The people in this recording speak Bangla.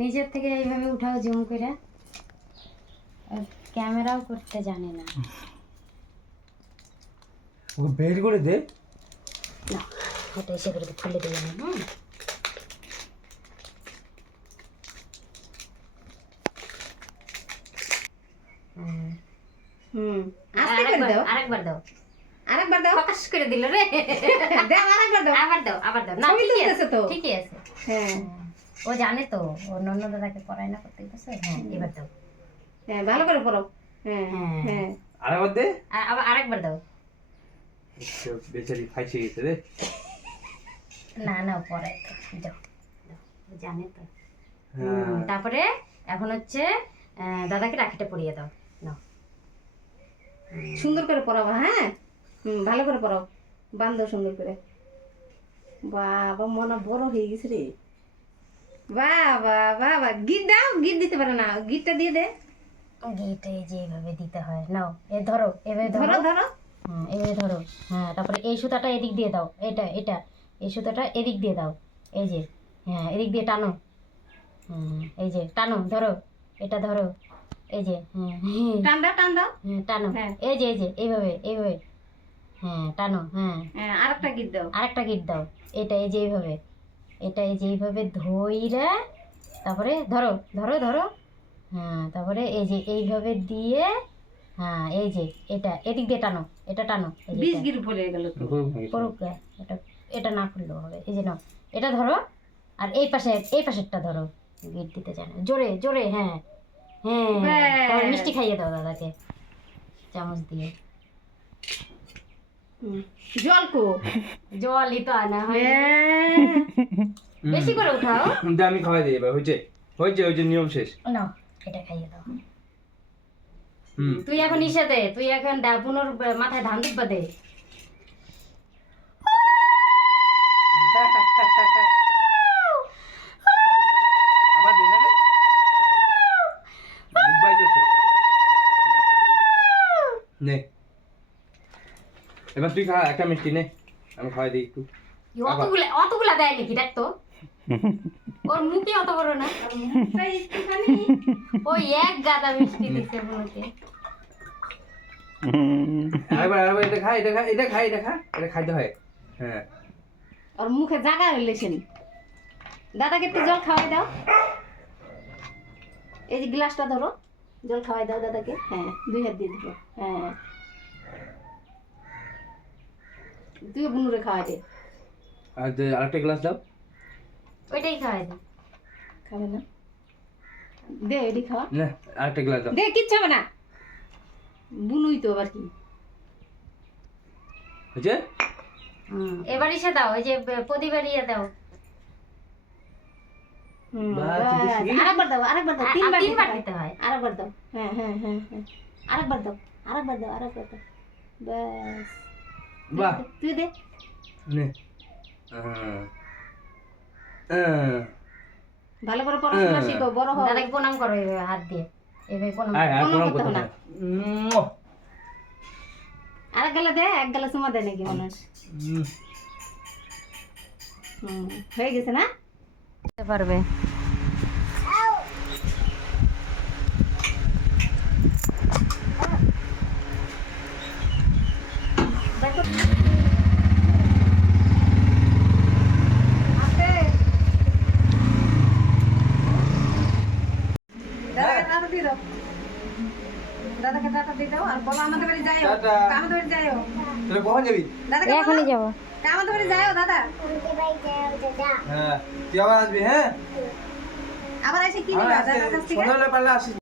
নিজের থেকে এইভাবে উঠাও জুম করে, ক্যামেরাও করতে জানে না। ওকে বের করে দে না, ওটা এসে করে খুলে দেবে না। আরেকবার দাও, আরেকবার দাও। ফোকাস করে দিল রে। দাও আরেকবার দাও, আবার দাও, আবার দাও। না ঠিকই আছে তো, ঠিকই আছে। হ্যাঁ, ও জানে তো, ও নন্দ দাদাকে পড়ায় না করতে গেছে। হ্যাঁ, এবার দাও। হ্যাঁ, ভালো করে পড়াও। হ্যাঁ হ্যাঁ, আরেকবার দে। আবার আরেকবার দাও। বেচারি ফাইসে গেছে রে। না না, পড়ায় তো, দাও দাও, জানে তো। তারপরে এখন হচ্ছে দাদাকে রাখিটা পরিয়ে দাও। নাও, সুন্দর করে পড়াবো। হ্যাঁ, ভালো করে পড়াও, বান্ধব সুন্দর করে। বাবা, মনে বড় হয়ে গেছে রে। বাবা বাবা, গিট দাও। গিট দিতে পারে না, গিটটা দিয়ে দে। গিট এই যে এইভাবে দিতে হয়। নাও, এ ধরো, এভাবে ধরো ধরো। হ্যাঁ, এভাবে ধরো। হ্যাঁ, তারপরে এই সুতাটা এদিক দিয়ে দাও। এটা এটা এই সুতাটা এদিক দিয়ে দাও। এই যে, হ্যাঁ, এদিক দিয়ে টানো। এই যে টানো, ধরো, এটা ধরো। এই যে, হ্যাঁ, টান দাও, টান দাও। হ্যাঁ, টানো। এই যে, এই যে, এইভাবে এইভাবে। হ্যাঁ, টানো। হ্যাঁ, আরেকটা গিট দাও, আরেকটা গিট দাও। এটা এই যে এইভাবে, এটা এই যে এইভাবে ধইরা, তারপরে ধরো ধরো ধরো। হ্যাঁ, তারপরে এই যে এইভাবে দিয়ে, হ্যাঁ, এই যে এটা এদিক দিয়ে টানো, এটা টানো। বিষ গির পড়ে গেল তো, পড়ুক। এটা এটা না খুললেও হবে। এই যে নাও, এটা ধরো, আর এই পাশেরটা ধরো। গিট দিতে জানো, জোরে জোরে। হ্যাঁ হ্যাঁ, তারপর মিষ্টি খাইয়ে দাও দাদাকে চামচ দিয়ে। জল কো, জলই তো আনা হয়। বেশি করে উঠাও। আমি খাওয়াই দিই এবার। হয়েছে হয়েছে হয়েছে, নিয়ম শেষ। নাও, এটা খাইয়ে দাও। তুই এখন ইসে দে, তুই এখন পুনর মাথায় ধান দিব্বা দে। আবার দে না রে, দুবাই তো শেষ। নে, এবার তুই খা একটা মিষ্টি নে, আমি খাওয়াই দিই একটু। অতগুলা দেয় নাকি দেখ তো, ওর মুখে অত বড় না। ওই এক গাদা মিষ্টি দিচ্ছে মুখে। আরেকবার আরেকবার, এটা খা এটা খা এটা খা এটা খা, এটা খাইতে হয়। হ্যাঁ, ওর মুখে জায়গা হইলেছেন। দাদাকে একটু জল খাওয়াই দাও। এই যে গ্লাসটা ধরো, জল খাওয়াই দাও দাদাকে। হ্যাঁ, 2 হাত দিয়ে দিও। হ্যাঁ, তুই বুনুরে খাওয়াই দে। আর আরেকটা গ্লাস দাও। ওইটাই খাওয়াই দে। খাবে না, দে এডি খাওয়া। না, আরেকটা গ্লাস দাও। দে, কিচ্ছু হবে না, বুনুই তো আবার কি। হয়েছে? এবার ইসে দাও, এই যে প্রদীপের ইয়ে দাও। আরেকবার দাও, আরেকবার দাও। 3বার দিতে হয়। আরেকবার দাও। হ্যাঁ হ্যাঁ হ্যাঁ হ্যাঁ, আরেকবার দাও, আরেকবার দাও, আরেকবার দাও। ব্যাস, বাহ, তুই দে। নে। ভালো করে পড়াশোনা শিখো, বড় হও। দাদাকে প্রণাম করো এইভাবে হাত দিয়ে, এইভাবে প্রণাম করতে না। আরেক গেলে দে, এক গেলে চুমা দেয় নাকি মানুষ। হয়ে গেছে না, পারবে। দাদাকে টাটা দিয়ে দাও, আর বলো আমাদের বাড়ি যাইও। আমাদের বাড়ি যাইও। তুই কখন যাবি? দাদাকে এখনই যাবো। আমাদের বাড়ি যাইও দাদা। হ্যাঁ, তুই আবার আসবি। হ্যাঁ, আবার এসে কি নিবা দাদার কাছ থেকে? সন্ধ্যাবেলা পারলে আসিস।